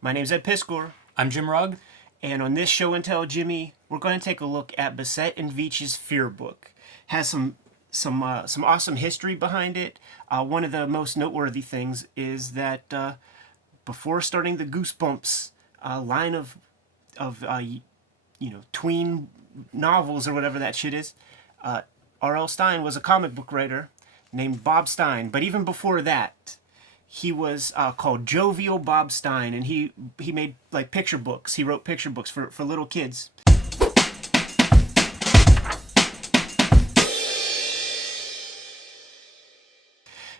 My name's Ed Piskor, I'm Jim Rugg. and on this show and tell Jimmy, we're going to take a look at Bissette and Veitch's Fear book. Has some awesome history behind it. One of the most noteworthy things is that before starting the Goosebumps line of tween novels or whatever that shit is, R.L.Stine was a comic book writer named Bob Stein. But even before that, he was called Jovial Bob Stein, and he made like picture books. He wrote picture books for little kids.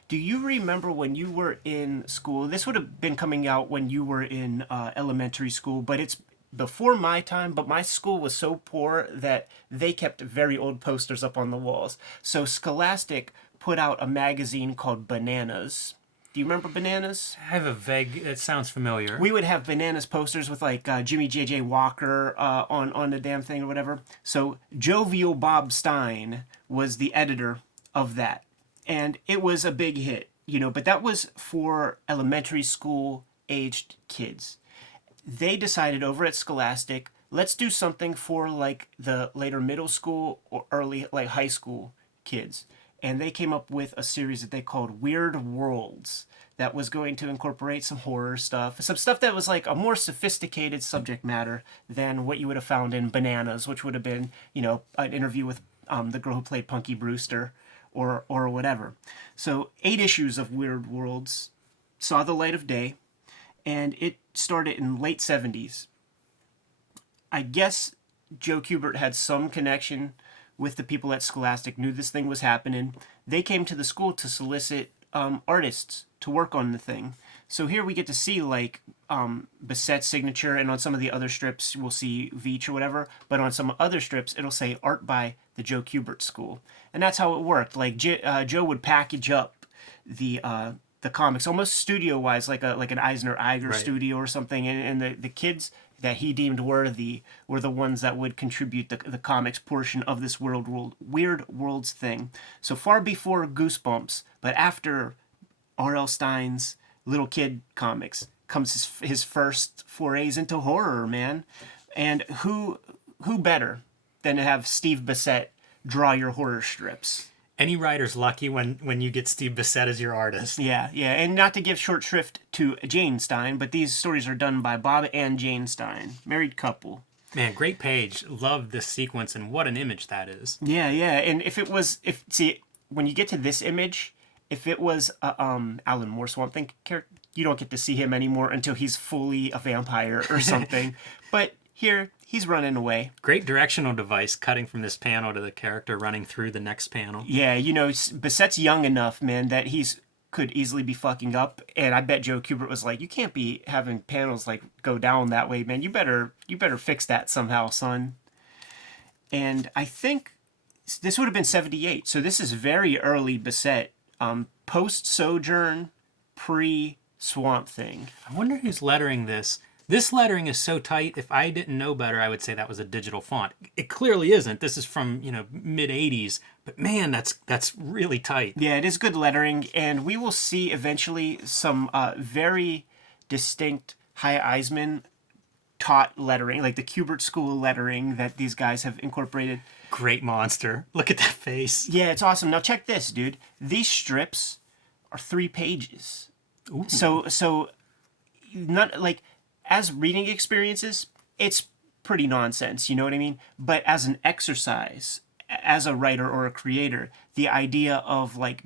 Do you remember when you were in school? This would have been coming out when you were in elementary school, but it's before my time. But my school was so poor that they kept very old posters up on the walls. So Scholastic put out a magazine called Bananas. Do you remember Bananas? I have a vague, it sounds familiar. We would have Bananas posters with like Jimmy J.J. Walker on the damn thing or whatever. So Jovial Bob Stein was the editor of that. And it was a big hit, but that was for elementary school aged kids. They decided over at Scholastic, let's do something for like the later middle school or early like high school kids. And they came up with a series that they called Weird Worlds that was going to incorporate some horror stuff, some stuff that was like a more sophisticated subject matter than what you would have found in Bananas, which would have been, an interview with the girl who played Punky Brewster or whatever. So 8 issues of Weird Worlds saw the light of day, and it started in late 70s. I guess Joe Kubert had some connection with the people at Scholastic, knew this thing was happening. They came to the school to solicit artists to work on the thing. So here we get to see like Bissette's signature, and on some of the other strips we'll see Veitch or whatever, but on some other strips it'll say art by the Joe Kubert School. And that's how it worked. Like Joe would package up the comics almost studio-wise, like an Eisner Iger studio or something, and the kids that he deemed worthy were the ones that would contribute the comics portion of this Weird Worlds thing. So far before Goosebumps, but after R.L. Stine's little kid comics comes his first forays into horror, man. And who better than to have Steve Bissette draw your horror strips? Any writer's lucky when you get Steve Bissette as your artist. Yeah. And not to give short shrift to Jane Stein, but these stories are done by Bob and Jane Stein, married couple. Man, great page. Love this sequence, and what an image that is. Yeah. And when you get to this image, if it was Alan Moore Swamp Thing character, you don't get to see him anymore until he's fully a vampire or something. But here, he's running away. Great directional device, cutting from this panel to the character running through the next panel. Yeah, Bissette's young enough, man, that he's could easily be fucking up. And I bet Joe Kubert was like, you can't be having panels like go down that way, man. You better fix that somehow, son. And I think this would have been 78. So this is very early Bissette. Post-Sojourn, pre-Swamp Thing. I wonder who's lettering this. This lettering is so tight, if I didn't know better, I would say that was a digital font. It clearly isn't. This is from, mid-'80s. But man, that's really tight. Yeah, it is good lettering, and we will see eventually some very distinct High Eisman taught lettering, like the Kubert School lettering that these guys have incorporated. Great monster. Look at that face. Yeah, it's awesome. Now check this, dude. These strips are 3 pages. Ooh. So not like as reading experiences, it's pretty nonsense, you know what I mean? But as an exercise, as a writer or a creator, the idea of like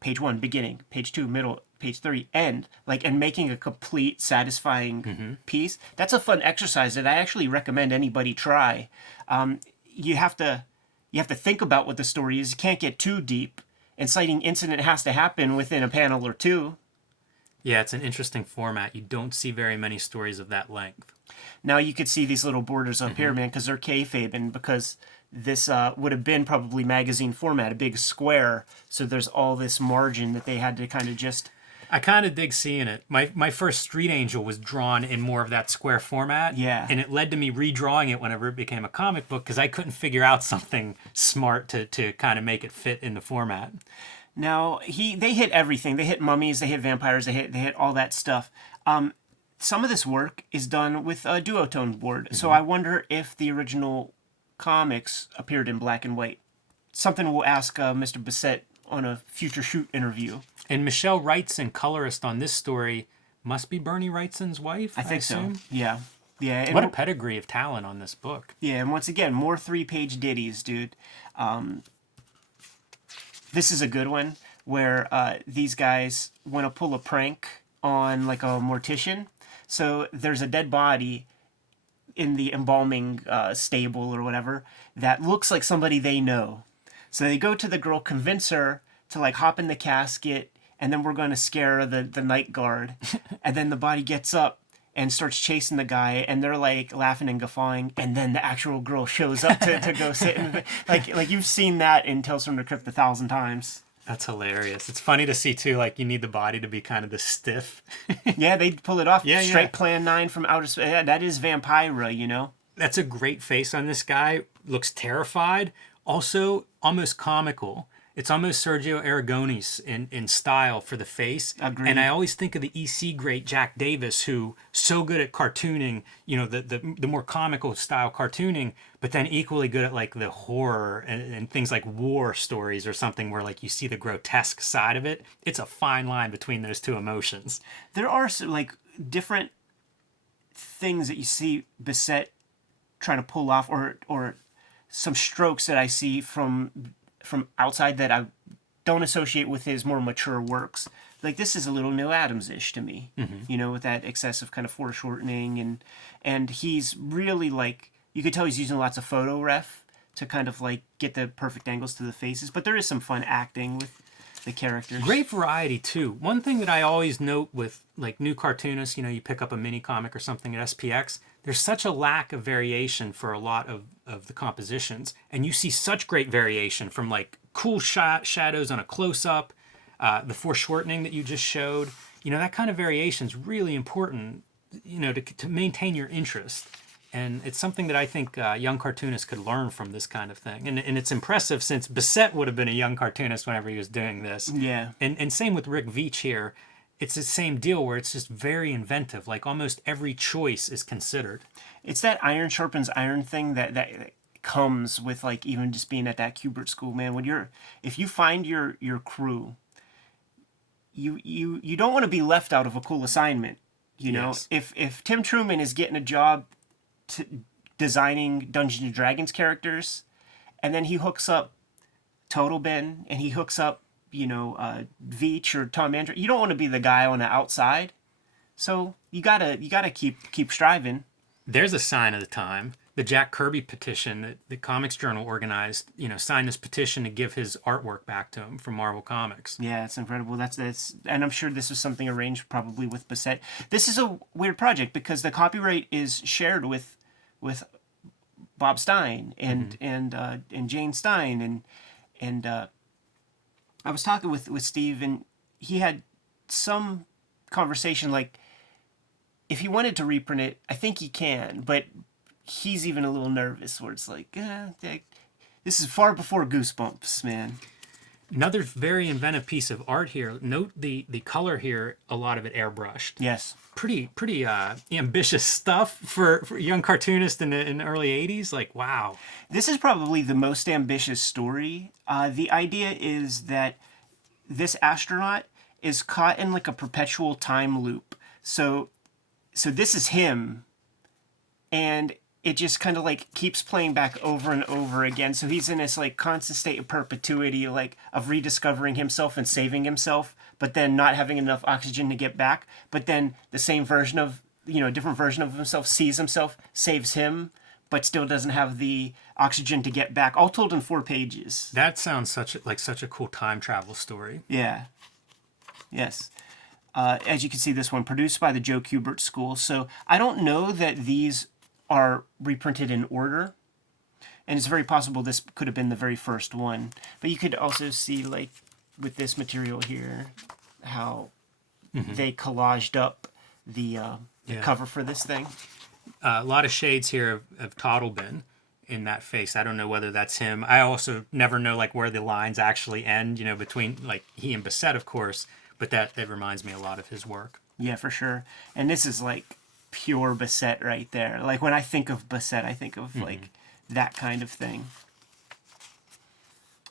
page 1 beginning, page 2 middle, page 3 end, and making a complete satisfying piece, that's a fun exercise that I actually recommend anybody try. You have to think about what the story is. You can't get too deep. Inciting incident has to happen within a panel or 2. Yeah, it's an interesting format. You don't see very many stories of that length. Now you could see these little borders up here, man, because they're kayfabe, and because this would have been probably magazine format, a big square. So there's all this margin that they had to kind of just... I kind of dig seeing it. My first Street Angel was drawn in more of that square format. Yeah. And it led to me redrawing it whenever it became a comic book because I couldn't figure out something smart to kind of make it fit in the format. Now, they hit everything. They hit mummies, they hit vampires, they hit all that stuff. some of this work is done with a duotone board. So I wonder if the original comics appeared in black and white. Something we'll ask Mr. Bissette on a future shoot interview. And Michelle Wrightson, colorist on this story, must be Bernie Wrightson's wife, I think so. assume? Yeah. Yeah. And What a pedigree of talent on this book. yeah, and once again, more 3-page ditties, dude. This is a good one where these guys want to pull a prank on like a mortician. So there's a dead body in the embalming stable or whatever that looks like somebody they know. So they go to the girl, convince her to like hop in the casket, and then we're going to scare the night guard. And then the body gets up and starts chasing the guy, and they're like laughing and guffawing, and then the actual girl shows up to go sit in like you've seen that in Tales from the Crypt 1,000 times. That's hilarious. It's funny to see too, like you need the body to be kind of the stiff. Yeah, they pull it off. Yeah, Strike yeah. Plan 9 from outer space. Yeah, that is Vampira, you know? That's a great face on this guy. Looks terrified. Also almost comical. It's almost Sergio Aragonés in style for the face. Agreed. And I always think of the EC great Jack Davis, who so good at cartooning, you know, the more comical style cartooning, but then equally good at like the horror and things like war stories or something where like you see the grotesque side of it. It's a fine line between those two emotions. There are like different things that you see Bissette trying to pull off, or some strokes that I see from outside that I don't associate with his more mature works. Like this is a little Neil Adams-ish to me, you know, with that excessive kind of foreshortening, and he's really like, you could tell he's using lots of photo ref to kind of like get the perfect angles to the faces, but there is some fun acting with the characters. Great variety too. One thing that I always note with like new cartoonists, you know, you pick up a mini comic or something at SPX, there's such a lack of variation for a lot of the compositions. And you see such great variation from like cool shadows on a close-up, the foreshortening that you just showed. You know, that kind of variation is really important, you know, to maintain your interest. And it's something that I think young cartoonists could learn from this kind of thing. And it's impressive since Bissette would have been a young cartoonist whenever he was doing this. Yeah. And same with Rick Veitch here. It's the same deal where it's just very inventive. Like almost every choice is considered. It's that iron sharpens iron thing that comes with like even just being at that Kubert school, man. If you find your crew, you don't want to be left out of a cool assignment. You know, Yes. if Tim Truman is getting a job designing Dungeons and Dragons characters, and then he hooks up Total Ben and he hooks up, you know, Veitch or Tom Andrew, you don't want to be the guy on the outside. So you gotta keep striving. There's a sign of the time. The Jack Kirby petition that the Comics Journal organized, you know, signed this petition to give his artwork back to him from Marvel Comics. Yeah, it's incredible. That's and I'm sure this was something arranged probably with Bissette. This is a weird project because the copyright is shared with Bob Stein and Jane Stein and I was talking with Steve, and he had some conversation like if he wanted to reprint it, I think he can, but he's even a little nervous where it's like, this is far before Goosebumps, man. Another very inventive piece of art here. Note the color here, a lot of it airbrushed. Yes. Pretty ambitious stuff for a young cartoonist in the early 80s. Like, wow. This is probably the most ambitious story. The idea is that this astronaut is caught in like a perpetual time loop. So this is him, and it just kind of like keeps playing back over and over again. So he's in this like constant state of perpetuity, like of rediscovering himself and saving himself, but then not having enough oxygen to get back. But then the same version of, you know, different version of himself sees himself, saves him, but still doesn't have the oxygen to get back. All told in 4 pages. That sounds such a cool time travel story. Yeah. Yes. As you can see, this one produced by the Joe Kubert School. So I don't know that these are reprinted in order, and it's very possible this could have been the very first one. But you could also see, like with this material here, how they collaged up the cover for this thing. A lot of shades here of Toddleben in that face. I don't know whether that's him. I also never know like where the lines actually end, you know, between like he and Bissette, of course, but that reminds me a lot of his work. Yeah, for sure. And this is like pure Bissette right there. Like when I think of Bissette, I think of like that kind of thing.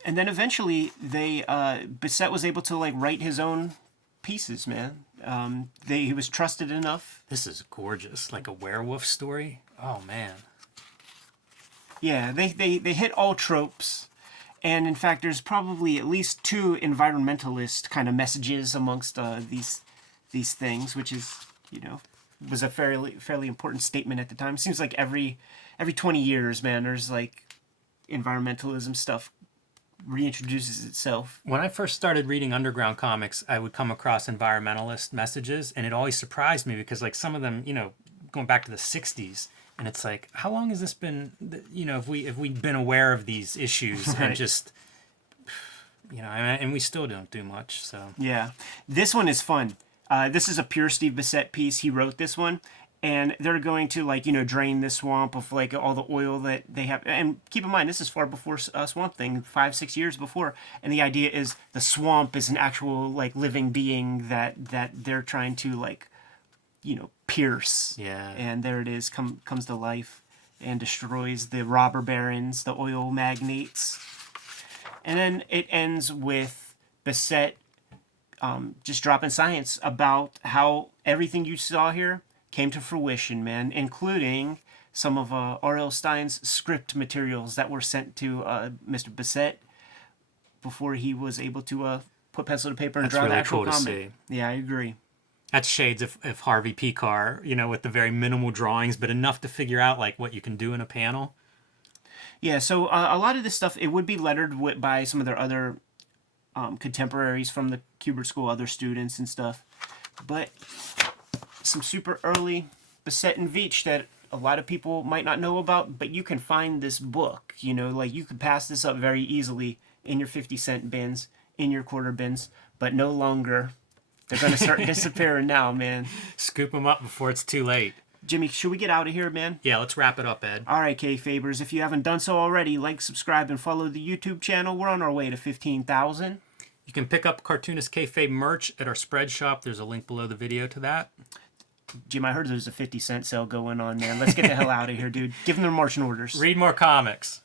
And then eventually they Bissette was able to like write his own pieces, man. He was trusted enough. This is gorgeous, like a werewolf story. Oh man. Yeah, they hit all tropes. And in fact, there's probably at least 2 environmentalist kind of messages amongst these things, which is, was a fairly important statement at the time. It seems like every 20 years, man, there's like environmentalism stuff reintroduces itself. When I first started reading underground comics, I would come across environmentalist messages, and it always surprised me because like some of them, going back to the 60s, and it's like, how long has this been, if we've been aware of these issues Right. and just, and we still don't do much, so. Yeah. This one is fun. This is a pure Steve Bissette piece. He wrote this one. And they're going to, like, drain this swamp of, like, all the oil that they have. And keep in mind, this is far before Swamp Thing, 5-6 years before. And the idea is the swamp is an actual, like, living being that they're trying to, like, pierce. Yeah. And there it is, comes to life and destroys the robber barons, the oil magnates. And then it ends with Bissette just dropping science about how everything you saw here came to fruition, man, including some of R.L.Stine's script materials that were sent to Mr. Bissette before he was able to put pencil to paper and That's draw really the actual cool to comic. see. Yeah, I agree. That's shades of Harvey P. Carr, with the very minimal drawings, but enough to figure out like what you can do in a panel. Yeah, so a lot of this stuff, it would be lettered by some of their other contemporaries from the Kubert School, other students and stuff. But some super early Bissette and Veitch that a lot of people might not know about, but you can find this book, like you could pass this up very easily in your 50-cent bins, in your quarter bins, but no longer. They're going to start disappearing now, man. Scoop them up before it's too late. Jimmy, should we get out of here, man? Yeah, let's wrap it up, Ed. All right, Kayfabers, if you haven't done so already, like, subscribe, and follow the YouTube channel. We're on our way to 15,000. You can pick up Cartoonist Kayfabe merch at our spread shop. There's a link below the video to that. Jim, I heard there's a 50-cent sale going on, man. Let's get the hell out of here, dude. Give them their marching orders. Read more comics.